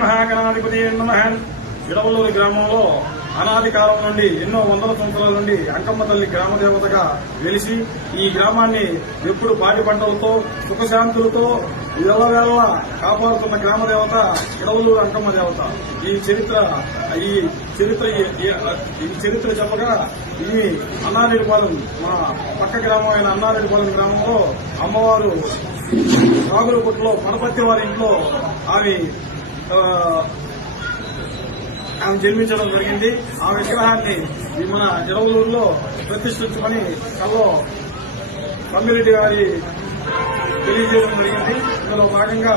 మహాగణాధిపతి నమ ఇడవలూరు గ్రామంలో అనాది కాలం నుండి ఎన్నో వందల సంవత్సరాల నుండి అంకమ్మ తల్లి గ్రామ దేవతగా వెలిసి ఈ గ్రామాన్ని ఎప్పుడు పాటి పంటలతో సుఖశాంతులతో ఎల్లవేళ కాపాడుతున్న గ్రామ దేవత ఇడవలూరు అంకమ్మ దేవత. ఈ చరిత్ర ఈ చరిత్ర ఈ- చరిత్ర చెప్పగా ఈ అన్నారెడ్డిపాలెం మా పక్క గ్రామం అయిన అన్నారెడ్డిపాలెం గ్రామంలో అమ్మవారు రాగులపుట్లో పనపత్తి వారి ఇంట్లో ఆమె ఆమె జన్మించడం జరిగింది. ఆ విగ్రహాన్ని మన జడవలూరులో ప్రతిష్ఠించమని కల్లో కమ్యూనిటీ గారి తెలియజేయడం జరిగింది. ఇందులో భాగంగా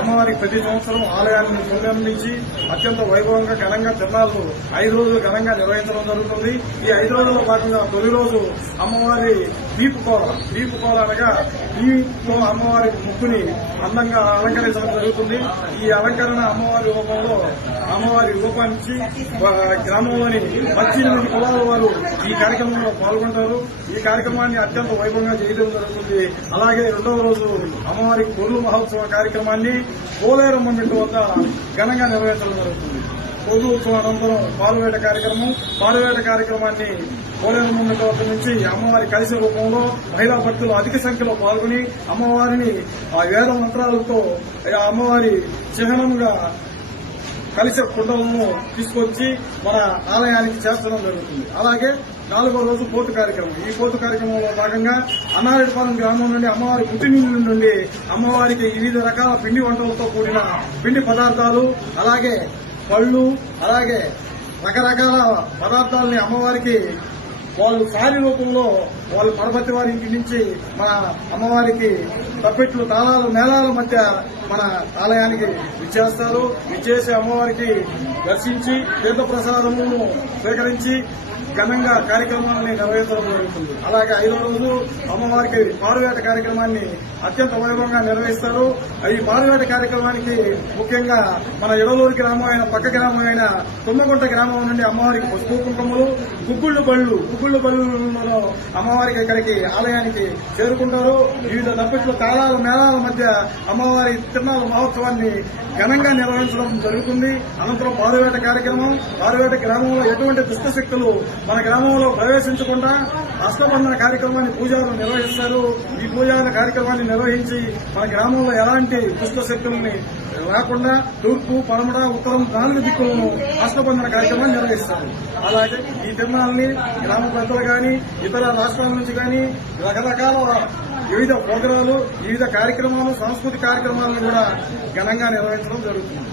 అమ్మవారికి ప్రతి సంవత్సరం ఆలయాన్ని పునర్నించి అత్యంత వైభవంగా ఘనంగా తిరణాలు ఐదు రోజులు ఘనంగా నిర్వహించడం జరుగుతుంది. ఈ ఐదు రోజుల్లో భాగంగా తొలి రోజు అమ్మవారి వీపు కోల వీపు కోల అనగా వీపు అమ్మవారి ముక్కుని అందంగా అలంకరించడం జరుగుతుంది. ఈ అలంకరణ అమ్మవారి రూపంలో అమ్మవారి రూపానికి గ్రామంలోని పద్దెనిమిది కులాల వారు ఈ కార్యక్రమంలో పాల్గొంటారు. ఈ కార్యక్రమాన్ని అత్యంత వైభవంగా చేయడం జరుగుతుంది. అలాగే రెండవ రోజు అమ్మవారి గొర్రెల మహోత్సవ కార్యక్రమాన్ని పోలేరమ్మ మిట్టు వద్ద ఘనంగా నిర్వహించడం జరుగుతుంది. పొద్దు ఉత్సవం అనంతరం పారువేట కార్యక్రమం పారువేట కార్యక్రమాన్ని పోలేరమ్మ మిట్టు వద్ద నుంచి అమ్మవారి కలిసి రూపంలో మహిళా భక్తులు అధిక సంఖ్యలో పాల్గొని అమ్మవారిని ఆ వేద మంత్రాలతో అమ్మవారి చిహ్నంగా కలిసే కుండలను తీసుకొచ్చి మన ఆలయానికి చేర్చడం జరుగుతుంది. అలాగే నాలుగో రోజు పోటు కార్యక్రమం. ఈ పోటు కార్యక్రమంలో భాగంగా అన్నారెడ్డిపాలెం గ్రామం నుండి అమ్మవారి పుట్టినిల్లు నుండి అమ్మవారికి వివిధ రకాల పిండి వంటలతో కూడిన పిండి పదార్థాలు అలాగే పళ్ళు అలాగే రకరకాల పదార్థాలని అమ్మవారికి వాళ్ళు సారి రూపంలో వాళ్ళు పడపతి వారి ఇంటి నుంచి మన అమ్మవారికి తప్పెట్లు తాళాలు మేళాల మధ్య మన ఆలయానికి విచ్చేస్తారు. విచ్చేసి అమ్మవారికి దర్శించి తీర్థప్రసాదమును స్వీకరించి ఘనంగా కార్యక్రమాన్ని నిర్వహించడం జరుగుతుంది. అలాగే ఐదో రోజు అమ్మవారికి పాడువేట కార్యక్రమాన్ని అత్యంత వైభవంగా నిర్వహిస్తారు. ఈ పాడువేట కార్యక్రమానికి ముఖ్యంగా మన ఎడలూరు గ్రామం అయిన పక్క గ్రామం అయిన తుమ్మగుంట గ్రామం నుండి అమ్మవారికి పసుపు కుంకుమలు గుగ్గుళ్ళు బళ్ళు గుగ్గుళ్ళు అమ్మవారి అమ్మవారికి ఇక్కడికి ఆలయానికి చేరుకుంటారు. వివిధ దప్పట్లు తాళాల మేళాల మధ్య అమ్మవారి తిరునాళ్ళ మహోత్సవాన్ని ఘనంగా నిర్వహించడం జరుగుతుంది. అనంతరం పారువేట కార్యక్రమం పారువేట గ్రామంలో ఎటువంటి దుష్టశక్తులు మన గ్రామంలో ప్రవేశించకుండా అష్టబంధన కార్యక్రమాన్ని పూజారులు నిర్వహిస్తారు. ఈ పూజారుల కార్యక్రమాన్ని నిర్వహించి మన గ్రామంలో ఎలాంటి దుష్టశక్తుల్ని రాకుండా తూర్పు పడమడ ఉత్తరం నాలుగు దిక్కులను హస్తబంధన కార్యక్రమాన్ని నిర్వహిస్తారు. అలాగే ఈ తిరుమలని గ్రామ పెద్దలు కానీ ఇతర రాష్ట్రాల నుంచి కానీ రకరకాల వివిధ ప్రోగ్రాలు వివిధ కార్యక్రమాలు సాంస్కృతిక కార్యక్రమాలను కూడా ఘనంగా నిర్వహించడం జరుగుతుంది.